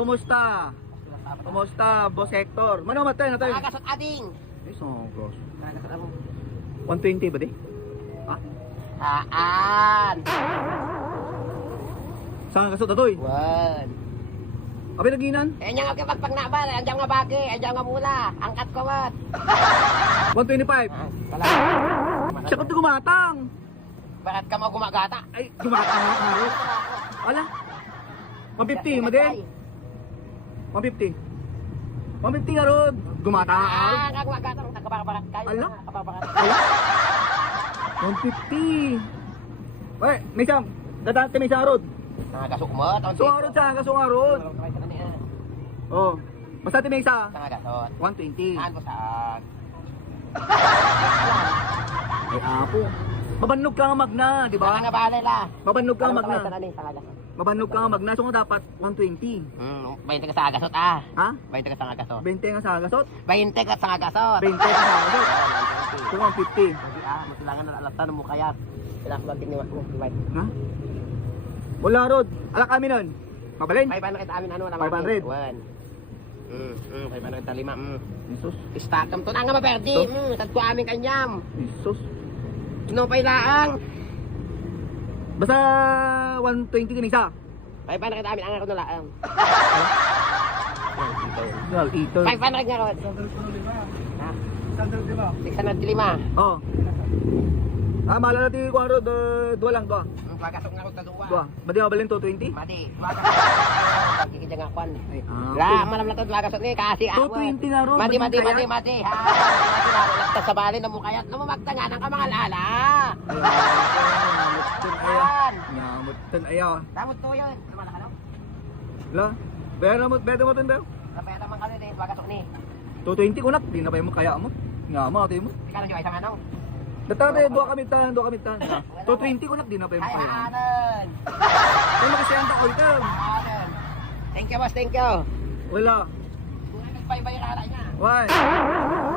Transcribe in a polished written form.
Kumusta? Kumusta, Boss Hector? Mano matay na tayo? Nakakasot ading. Ay, so gross. Nakakasot ako. 120 ba di? Ha? Haan. Saan kasot na to eh? Wan. Abi naginan? Eh, niya nga pagpagnabal. Andiyan nga bagi. Andiyan nga mula. Angkat ko mat. 125. Wala. Siya ko gumatang. Bakit ka mo gumagata? Ay, gumatang ako nga rin. Ala? 150, madin? 150. 150 nga ron. Gumatang ako. Nga gumagata. Nagkabarat kayo. Ala? Kabarat. Ala? 150. Ay, may isang. Dadaan may isang rod. Nakakasok mo. Sungarod siya, kasungarod. Oh. Basta may isa. Nakakasot. 120. Saan ko saan? Ay, apo. Mabanog ka nga magna, di ba? Baka nga balay la. Mabanog ka nga magna. Nakakasot. Mabanog ka nga magna. So nga dapat 120. 20 ka sa agasot ah. Ha? 20 ka sa agasot. 20 nga sa agasot. 20 ka sa agasot. 20 ka sa agasot. So 150. Kasi masilangan na alatan mo kaya. Kailangan ko din mo. Ha? Wala rod. Ala kami nun. Mabalin. 500 kita amin ano. 500. 500 ta lima. Jesus. Istakam to na nga maperdi. Tad ko amin kanyam. Jesus. Sinopay laang. Basta 120 din isa. 500 kita amin ang ako na laang. Well, ito. 500 nga ron. 605. Oh. Ah, mahala natin kung ano, dua lang, dua. Wagasok nga ron sa duwa. Dua. Ba di mabalin 220? Madi. Wagasok. Kikidya nga kwan. Ay, La, malam na to wagasok ni kasi 220 na ron. Mati. Mati Ha. Mati lagtas sa bali na mukayat na mamagtangan ang mga lala. Yan. Nyamutan ayaw. Damot to yun. Naman na kalaw. La, bera mo tin bero. Napaya naman kami din wagasok ni. 220 kunak, di na pa mo kaya mo. Nga mo, ate mo. Ikaw na isang ano. Datang dua kami tan. 220 kunak, di na pa mo Ay, kaya. haanan. Ay, makasayang ka all time. Haanan. Thank you, boss. Thank you. Wala. Kung nagpaybay rara niya. Why?